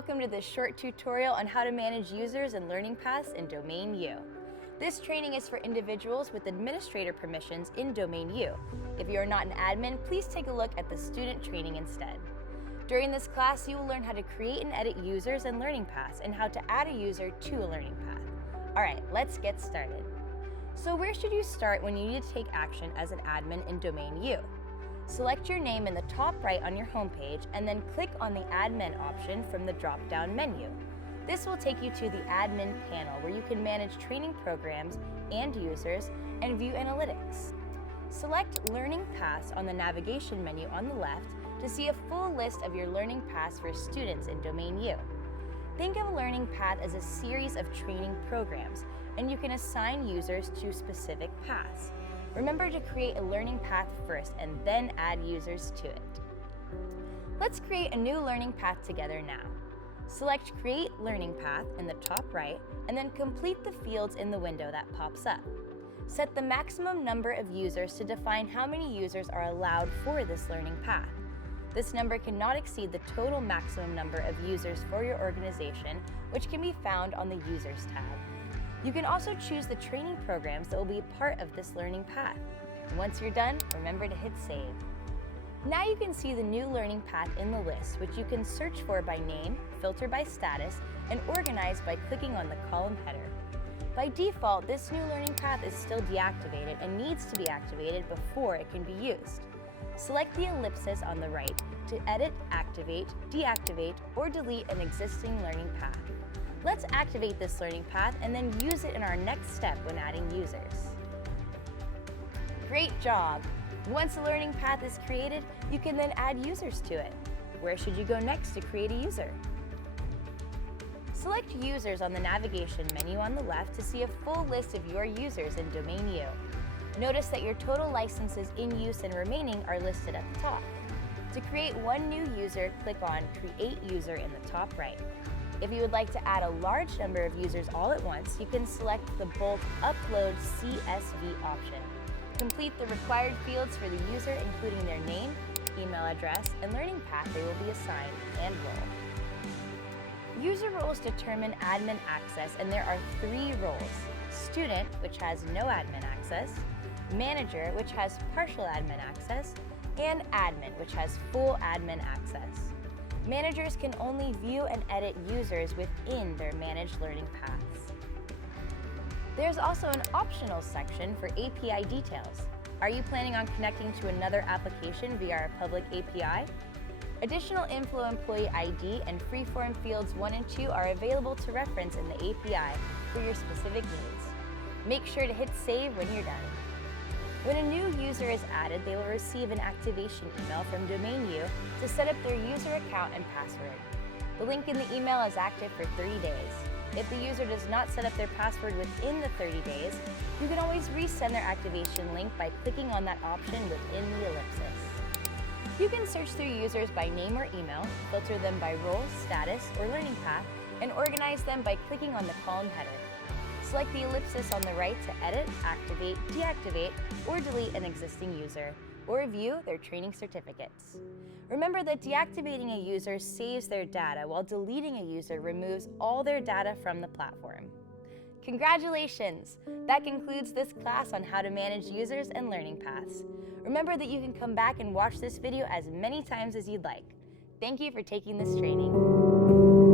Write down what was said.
welcome to this short tutorial on how to manage users and learning paths in Domain U. This training is for individuals with administrator permissions in Domain U. If you are not an admin, please take a look at the student training instead. During this class, you will learn how to create and edit users and learning paths and how to add a user to a learning path. All right, let's get started. So where should you start when you need to take action as an admin in Domain U? Select your name in the top right on your homepage and then click on the Admin option from the drop-down menu. This will take you to the Admin panel where you can manage training programs and users and view analytics. Select Learning Paths on the navigation menu on the left to see a full list of your learning paths for students in Domain U. Think of a learning path as a series of training programs, and you can assign users to specific paths. Remember to create a learning path first and then add users to it. Let's create a new learning path together now. Select Create Learning Path in the top right and then complete the fields in the window that pops up. Set the maximum number of users to define how many users are allowed for this learning path. This number cannot exceed the total maximum number of users for your organization, which can be found on the Users tab. You can also choose the training programs that will be part of this learning path. And once you're done, remember to hit Save. Now you can see the new learning path in the list, which you can search for by name, filter by status, and organize by clicking on the column header. By default, this new learning path is still deactivated and needs to be activated before it can be used. Select the ellipsis on the right to edit, activate, deactivate, or delete an existing learning path. Let's activate this learning path and then use it in our next step when adding users. Great job! Once a learning path is created, you can then add users to it. Where should you go next to create a user? Select Users on the navigation menu on the left to see a full list of your users in Domain U. Notice that your total licenses in use and remaining are listed at the top. To create one new user, click on Create User in the top right. If you would like to add a large number of users all at once, you can select the bulk Upload CSV option. Complete the required fields for the user, including their name, email address, and learning path they will be assigned, and role. User roles determine admin access, and there are 3 roles: Student, which has no admin access; Manager, which has partial admin access; and Admin, which has full admin access. Managers can only view and edit users within their managed learning paths. There's also an optional section for API details. Are you planning on connecting to another application via our public API? Additional Inflow Employee ID and Freeform Fields 1 and 2 are available to reference in the API for your specific needs. Make sure to hit Save when you're done. When a new user is added, they will receive an activation email from Domain U to set up their user account and password. The link in the email is active for 30 days. If the user does not set up their password within the 30 days, you can always resend their activation link by clicking on that option within the ellipsis. You can search through users by name or email, filter them by role, status, or learning path, and organize them by clicking on the column header. Select the ellipsis on the right to edit, activate, deactivate, or delete an existing user, or view their training certificates. Remember that deactivating a user saves their data, while deleting a user removes all their data from the platform. Congratulations! That concludes this class on how to manage users and learning paths. Remember that you can come back and watch this video as many times as you'd like. Thank you for taking this training.